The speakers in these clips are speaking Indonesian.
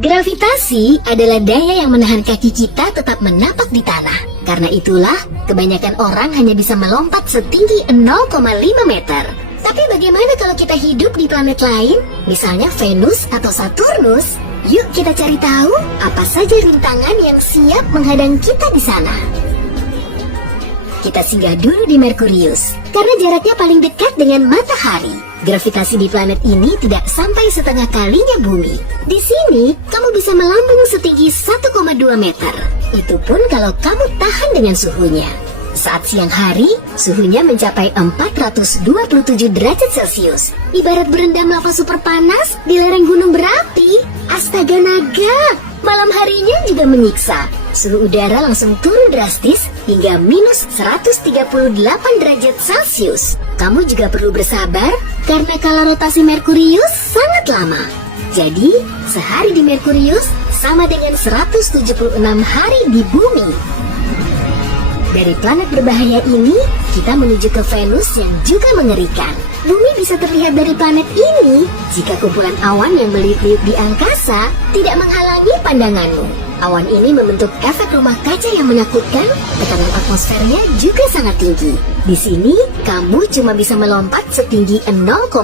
Gravitasi adalah daya yang menahan kaki kita tetap menapak di tanah. Karena itulah, kebanyakan orang hanya bisa melompat setinggi 0,5 meter. Tapi bagaimana kalau kita hidup di planet lain, misalnya Venus atau Saturnus? Yuk kita cari tahu apa saja rintangan yang siap menghadang kita di sana. Kita singgah dulu di Merkurius, karena jaraknya paling dekat dengan matahari. Gravitasi di planet ini tidak sampai setengah kalinya bumi. Di sini, kamu bisa melambung setinggi 1,2 meter. Itu pun kalau kamu tahan dengan suhunya. Saat siang hari, suhunya mencapai 427 derajat Celcius. Ibarat berendam lava super panas di lereng gunung berapi. Astaga naga, malam harinya juga menyiksa. Suhu udara langsung turun drastis hingga minus 138 derajat Celcius. Kamu juga perlu bersabar karena kala rotasi Merkurius sangat lama. Jadi, sehari di Merkurius sama dengan 176 hari di bumi. Dari planet berbahaya ini, kita menuju ke Venus yang juga mengerikan. Bumi bisa terlihat dari planet ini jika kumpulan awan yang meliuk-liuk di angkasa tidak menghalangi pandanganmu. Awan ini membentuk efek rumah kaca yang menakutkan, tekanan atmosfernya juga sangat tinggi. Di sini, kamu cuma bisa melompat setinggi 0,6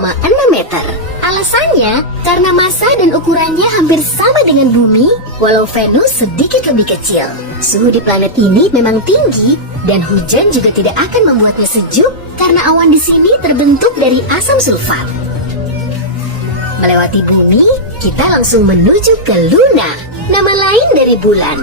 meter. Alasannya, karena massa dan ukurannya hampir sama dengan bumi, walau Venus sedikit lebih kecil. Suhu di planet ini memang tinggi, dan hujan juga tidak akan membuatnya sejuk, karena awan di sini terbentuk dari asam sulfat. Melewati bumi, kita langsung menuju ke Luna, nama lain dari bulan.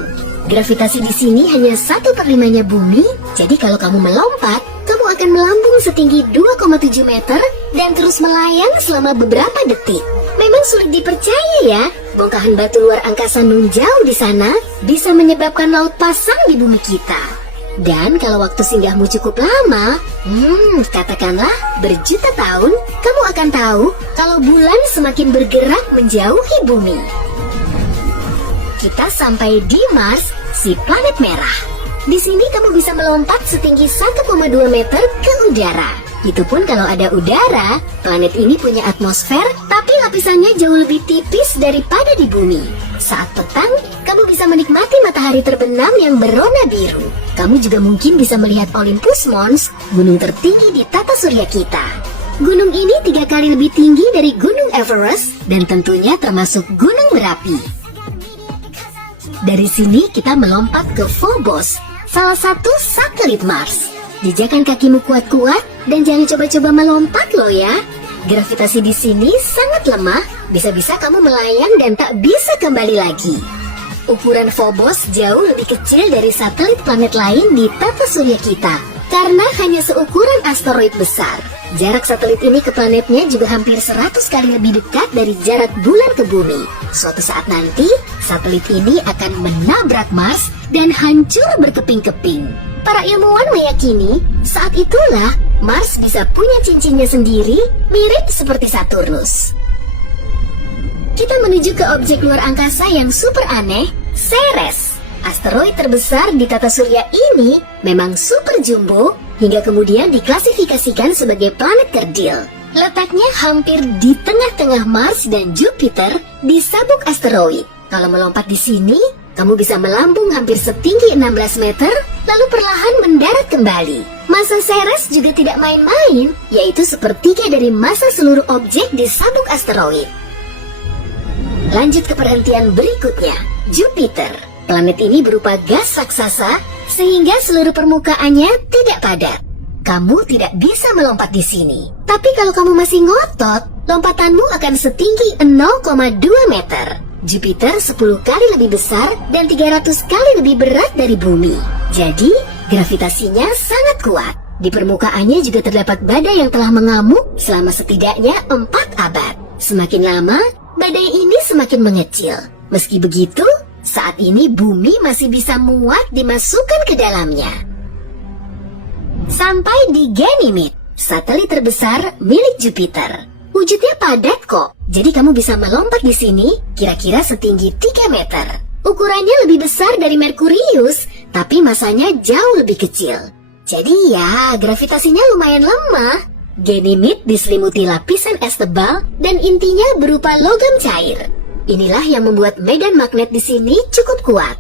Gravitasi di sini hanya 1/5-nya bumi, jadi kalau kamu melompat, kamu akan melambung setinggi 2,7 meter dan terus melayang selama beberapa detik. Memang sulit dipercaya ya, bongkahan batu luar angkasa nun jauh di sana bisa menyebabkan laut pasang di bumi kita. Dan kalau waktu singgahmu cukup lama, katakanlah berjuta tahun, kamu akan tahu kalau bulan semakin bergerak menjauhi bumi. Kita sampai di Mars, si planet merah. Di sini kamu bisa melompat setinggi 1,2 meter ke udara. Itu pun kalau ada udara. Planet ini punya atmosfer, tapi lapisannya jauh lebih tipis daripada di bumi. Saat petang, kamu bisa menikmati matahari terbenam yang berwarna biru. Kamu juga mungkin bisa melihat Olympus Mons, gunung tertinggi di tata surya kita. Gunung ini 3 kali lebih tinggi dari Gunung Everest dan tentunya termasuk gunung berapi. Dari sini kita melompat ke Phobos, salah satu satelit Mars. Jejakkan kakimu kuat-kuat dan jangan coba-coba melompat loh ya. Gravitasi di sini sangat lemah, bisa-bisa kamu melayang dan tak bisa kembali lagi. Ukuran Phobos jauh lebih kecil dari satelit planet lain di tata surya kita, karena hanya seukuran asteroid besar. Jarak satelit ini ke planetnya juga hampir 100 kali lebih dekat dari jarak bulan ke bumi. Suatu saat nanti, satelit ini akan menabrak Mars dan hancur berkeping-keping. Para ilmuwan meyakini, saat itulah Mars bisa punya cincinnya sendiri, mirip seperti Saturnus. Kita menuju ke objek luar angkasa yang super aneh, Ceres. Asteroid terbesar di tata surya ini memang super jumbo, hingga kemudian diklasifikasikan sebagai planet kerdil. Letaknya hampir di tengah-tengah Mars dan Jupiter di sabuk asteroid. Kalau melompat di sini, kamu bisa melambung hampir setinggi 16 meter, lalu perlahan mendarat kembali. Massa Ceres juga tidak main-main, yaitu sepertiga dari massa seluruh objek di sabuk asteroid. Lanjut ke perhentian berikutnya, Jupiter. Planet ini berupa gas raksasa, sehingga seluruh permukaannya tidak padat. Kamu tidak bisa melompat di sini. Tapi kalau kamu masih ngotot, lompatanmu akan setinggi 0,2 meter. Jupiter 10 kali lebih besar dan 300 kali lebih berat dari bumi. Jadi, gravitasinya sangat kuat. Di permukaannya juga terdapat badai yang telah mengamuk selama setidaknya 4 abad. Semakin lama, badai ini semakin mengecil. Meski begitu, saat ini bumi masih bisa muat dimasukkan ke dalamnya. Sampai di Ganymede, satelit terbesar milik Jupiter. Wujudnya padat kok, jadi kamu bisa melompat di sini kira-kira setinggi 3 meter. Ukurannya lebih besar dari Merkurius, tapi masanya jauh lebih kecil. Jadi ya, gravitasinya lumayan lemah. Ganymede diselimuti lapisan es tebal dan intinya berupa logam cair. Inilah yang membuat medan magnet di sini cukup kuat.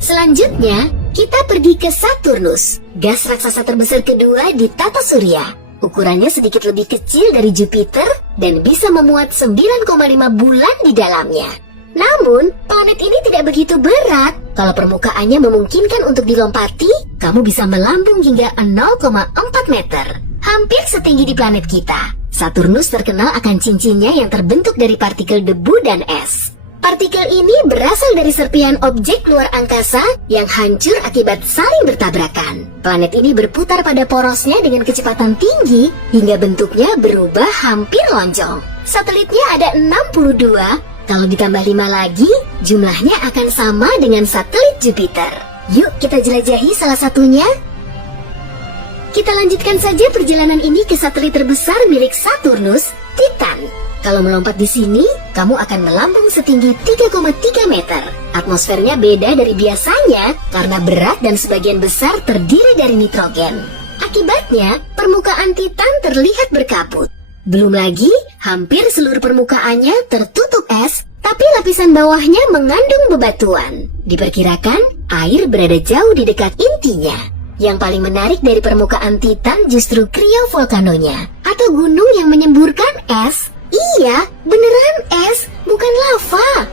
Selanjutnya, kita pergi ke Saturnus, gas raksasa terbesar kedua di tata surya. Ukurannya sedikit lebih kecil dari Jupiter dan bisa memuat 9,5 bulan di dalamnya. Namun, planet ini tidak begitu berat. Kalau permukaannya memungkinkan untuk dilompati, kamu bisa melambung hingga 0,4 meter. Hampir setinggi di planet kita. Saturnus terkenal akan cincinnya yang terbentuk dari partikel debu dan es. Partikel ini berasal dari serpihan objek luar angkasa yang hancur akibat saling bertabrakan. Planet ini berputar pada porosnya dengan kecepatan tinggi hingga bentuknya berubah hampir lonjong. Satelitnya ada 62, kalau ditambah 5 lagi, jumlahnya akan sama dengan satelit Jupiter. Yuk kita jelajahi salah satunya. Kita lanjutkan saja perjalanan ini ke satelit terbesar milik Saturnus, Titan. Kalau melompat di sini, kamu akan melambung setinggi 3,3 meter. Atmosfernya beda dari biasanya karena berat dan sebagian besar terdiri dari nitrogen. Akibatnya, permukaan Titan terlihat berkabut. Belum lagi, hampir seluruh permukaannya tertutup es, tapi lapisan bawahnya mengandung bebatuan. Diperkirakan, air berada jauh di dekat intinya. Yang paling menarik dari permukaan Titan justru kriovolcanonya, atau gunung yang menyemburkan es. Iya, beneran es, bukan lava.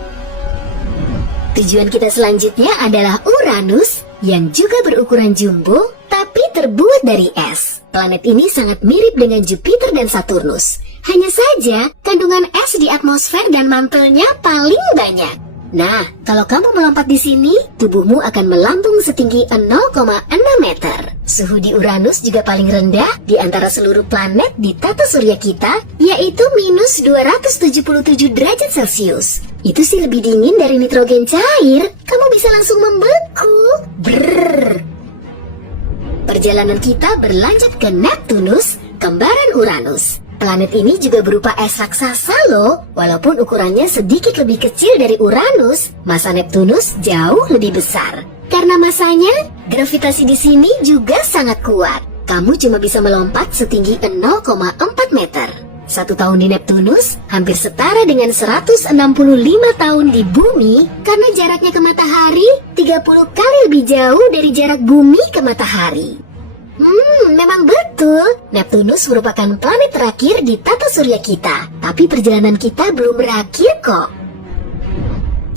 Tujuan kita selanjutnya adalah Uranus, yang juga berukuran jumbo, tapi terbuat dari es. Planet ini sangat mirip dengan Jupiter dan Saturnus. Hanya saja, kandungan es di atmosfer dan mantelnya paling banyak. Nah, kalau kamu melompat di sini, tubuhmu akan melambung setinggi 0,6 meter. Suhu di Uranus juga paling rendah di antara seluruh planet di tata surya kita, yaitu minus 277 derajat Celcius. Itu sih lebih dingin dari nitrogen cair. Kamu bisa langsung membeku. Brrr. Perjalanan kita berlanjut ke Neptunus, kembaran Uranus. Planet ini juga berupa es raksasa loh. Walaupun ukurannya sedikit lebih kecil dari Uranus, massa Neptunus jauh lebih besar. Karena masanya, gravitasi di sini juga sangat kuat. Kamu cuma bisa melompat setinggi 0,4 meter. 1 tahun di Neptunus hampir setara dengan 165 tahun di bumi karena jaraknya ke matahari 30 kali lebih jauh dari jarak bumi ke matahari. Memang betul, Neptunus merupakan planet terakhir di tata surya kita. Tapi perjalanan kita belum berakhir kok.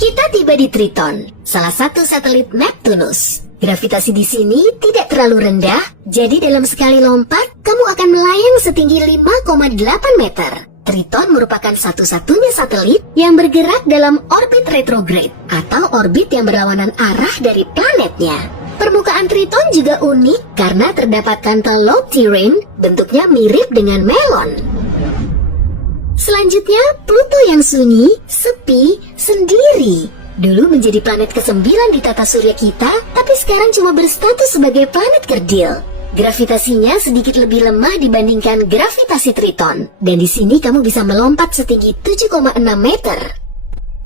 Kita tiba di Triton, salah satu satelit Neptunus. Gravitasi di sini tidak terlalu rendah, jadi dalam sekali lompat, kamu akan melayang setinggi 5,8 meter. Triton merupakan satu-satunya satelit yang bergerak dalam orbit retrograde, atau orbit yang berlawanan arah dari planetnya. Permukaan Triton juga unik karena terdapat kantal terrain, bentuknya mirip dengan melon. Selanjutnya, Pluto yang sunyi, sepi, sendiri. Dulu menjadi planet ke-9 di tata surya kita, tapi sekarang cuma berstatus sebagai planet kerdil. Gravitasinya sedikit lebih lemah dibandingkan gravitasi Triton, dan di sini kamu bisa melompat setinggi 7,6 meter.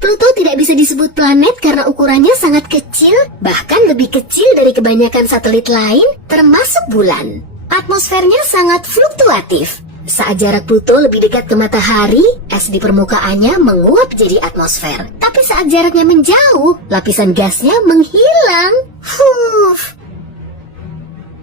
Pluto tidak bisa disebut planet karena ukurannya sangat kecil, bahkan lebih kecil dari kebanyakan satelit lain, termasuk bulan. Atmosfernya sangat fluktuatif. Saat jarak Pluto lebih dekat ke matahari, es di permukaannya menguap jadi atmosfer. Tapi saat jaraknya menjauh, lapisan gasnya menghilang.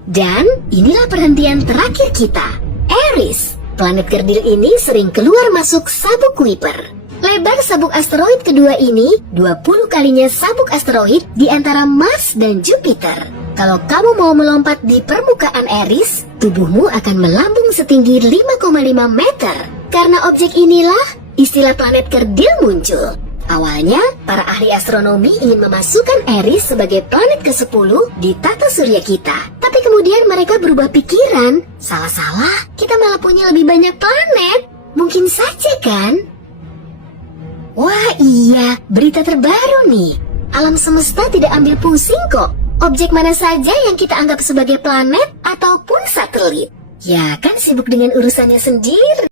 Dan inilah perhentian terakhir kita, Eris. Planet kerdil ini sering keluar masuk sabuk Kuiper. Lebar sabuk asteroid kedua ini 20 kalinya sabuk asteroid di antara Mars dan Jupiter. Kalau kamu mau melompat di permukaan Eris, tubuhmu akan melambung setinggi 5,5 meter. Karena objek inilah istilah planet kerdil muncul. Awalnya, para ahli astronomi ingin memasukkan Eris sebagai planet ke-10 di tata surya kita. Tapi kemudian mereka berubah pikiran. Salah-salah, kita malah punya lebih banyak planet. Mungkin saja kan? Wah iya, berita terbaru nih. Alam semesta tidak ambil pusing kok. Objek mana saja yang kita anggap sebagai planet ataupun satelit. Ya kan sibuk dengan urusannya sendiri.